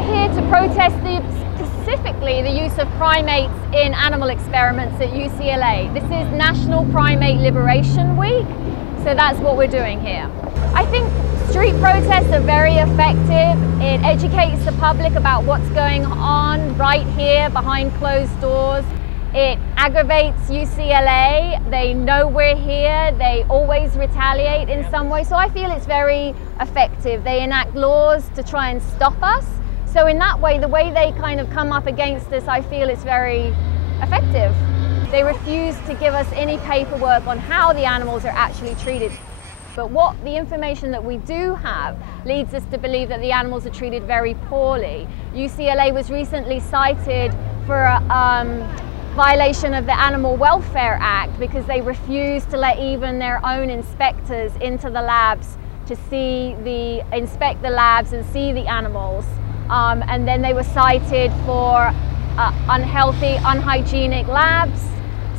out here to protest specifically the use of primates in animal experiments at U.C.L.A. This is National Primate Liberation Week, so that's what we're doing here. I think street protests are very effective. It educates the public about what's going on right here behind closed doors. It aggravates U.C.L.A. They know we're here. They always retaliate in some way. So I feel it's very effective. They enact laws to try and stop us. So in that way, the way they kind of come up against us, I feel it's very effective. They refuse to give us any paperwork on how the animals are actually treated. But what the information that we do have leads us to believe that the animals are treated very poorly. U.C.L.A. was recently cited for a violation of the Animal Welfare Act because they refused to let even their own inspectors into the labs to inspect the labs and see the animals. And then they were cited for unhealthy, unhygienic labs.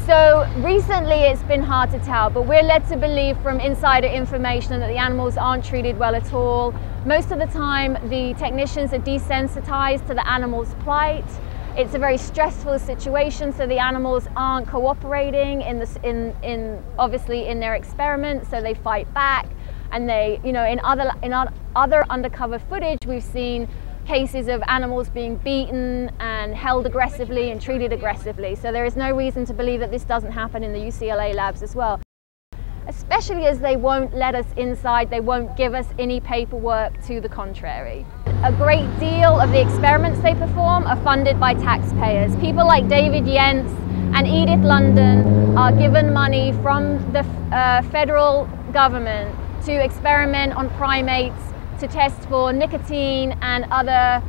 So recently it's been hard to tell, but we're led to believe from insider information that the animals aren't treated well at all. Most of the time the technicians are desensitized to the animals' plight. It's a very stressful situation, so the animals aren't cooperating obviously in their experiments, so they fight back. And they, in other undercover footage, we've seen cases of animals being beaten and held aggressively and treated aggressively. So there is no reason to believe that this doesn't happen in the U.C.L.A. labs as well. Especially as they won't let us inside, they won't give us any paperwork to the contrary. A great deal of the experiments they perform are funded by taxpayers. People like David Yentz and Edith London are given money from the federal government to experiment on primates to test for nicotine and other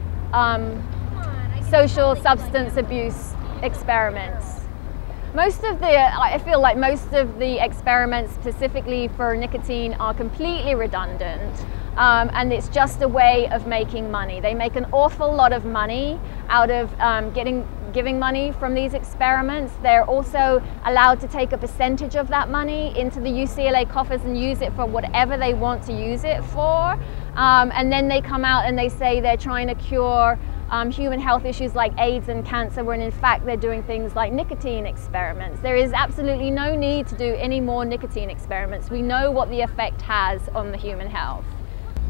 social substance abuse experiments. I feel like most of the experiments specifically for nicotine are completely redundant, and it's just a way of making money. They make an awful lot of money out of giving money from these experiments. They're also allowed to take a percentage of that money into the U.C.L.A. coffers and use it for whatever they want to use it for. And then they come out and they say they're trying to cure human health issues like AIDS and cancer, when in fact they're doing things like nicotine experiments. There is absolutely no need to do any more nicotine experiments. We know what the effect has on the human health.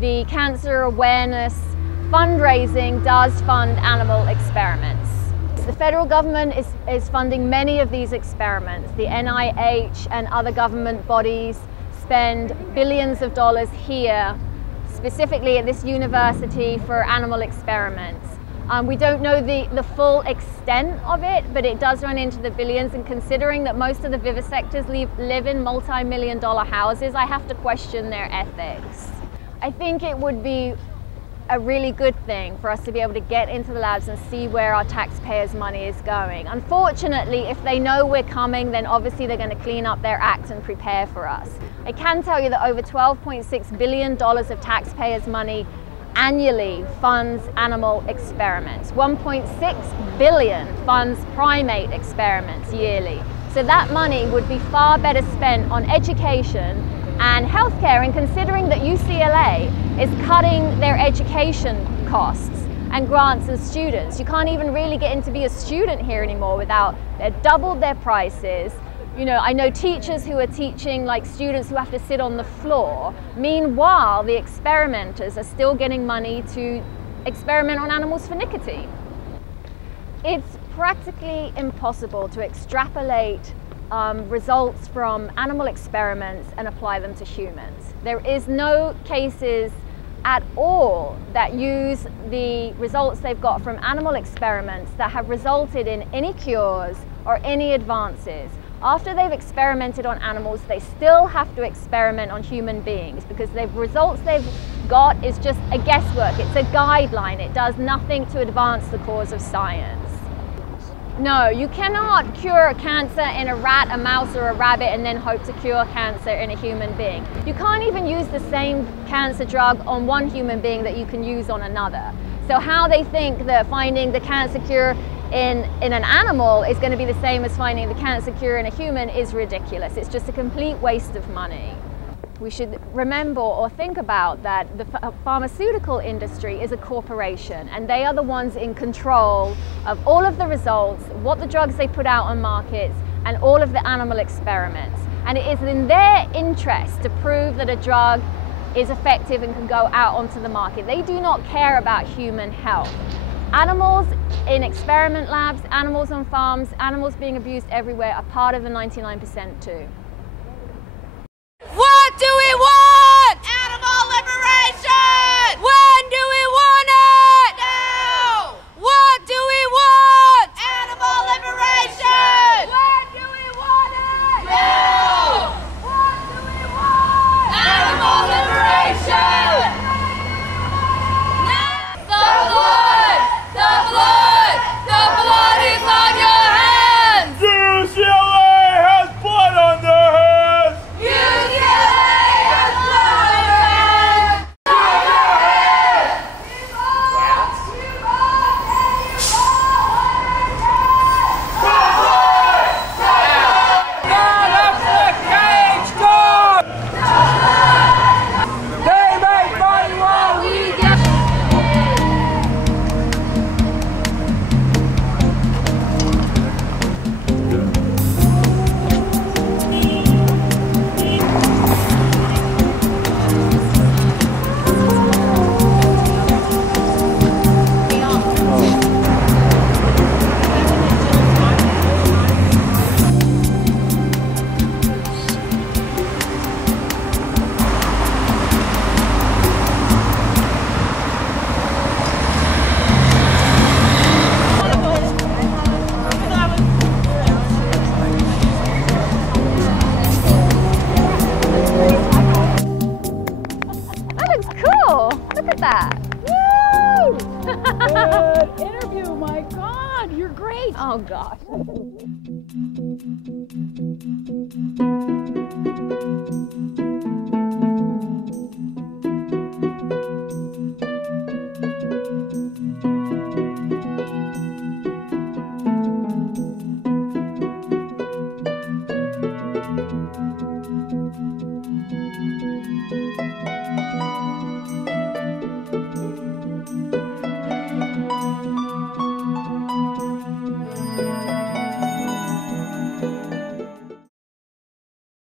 The cancer awareness fundraising does fund animal experiments. The federal government is funding many of these experiments. The NIH and other government bodies spend billions of dollars here, specifically at this university, for animal experiments. We don't know the full extent of it, but it does run into the billions, and considering that most of the vivisectors live in multi-million-dollar houses, I have to question their ethics. I think it would be a really good thing for us to be able to get into the labs and see where our taxpayers' money is going. Unfortunately, if they know we're coming, then obviously they're going to clean up their act and prepare for us. I can tell you that over $12.6 billion of taxpayers' money annually funds animal experiments. 1.6 billion funds primate experiments yearly. So that money would be far better spent on education and healthcare, and considering that U.C.L.A. is cutting their education costs and grants as students. You can't even really get in to be a student here anymore without, they've doubled their prices. I know teachers who are teaching like students who have to sit on the floor. Meanwhile, the experimenters are still getting money to experiment on animals for nicotine. It's practically impossible to extrapolate results from animal experiments and apply them to humans. There is no cases at all that use the results they've got from animal experiments that have resulted in any cures or any advances. After they've experimented on animals, they still have to experiment on human beings, because the results they've got is just a guesswork. It's a guideline. It does nothing to advance the cause of science. No, you cannot cure cancer in a rat, a mouse, or a rabbit and then hope to cure cancer in a human being. You can't even use the same cancer drug on one human being that you can use on another. So how they think that finding the cancer cure in an animal is going to be the same as finding the cancer cure in a human is ridiculous. It's just a complete waste of money. we should remember or think about that the pharmaceutical industry is a corporation, and they are the ones in control of all of the results, what the drugs they put out on markets, and all of the animal experiments. And it is in their interest to prove that a drug is effective and can go out onto the market. They do not care about human health. Animals in experiment labs, animals on farms, animals being abused everywhere are part of the 99% too. What do we want? Animal liberation! When do we want it? Now! What do we want? Animal liberation! When do we want it? Now! What do we want? Animal liberation! The blood! The blood! The blood is on your hands! U.C.L.A. has blood on their hands! U.C.L.A. has blood on your hands! They make money while we get. That looks cool. Look at that. Woo! Good interview, my God, you're great. Oh gosh.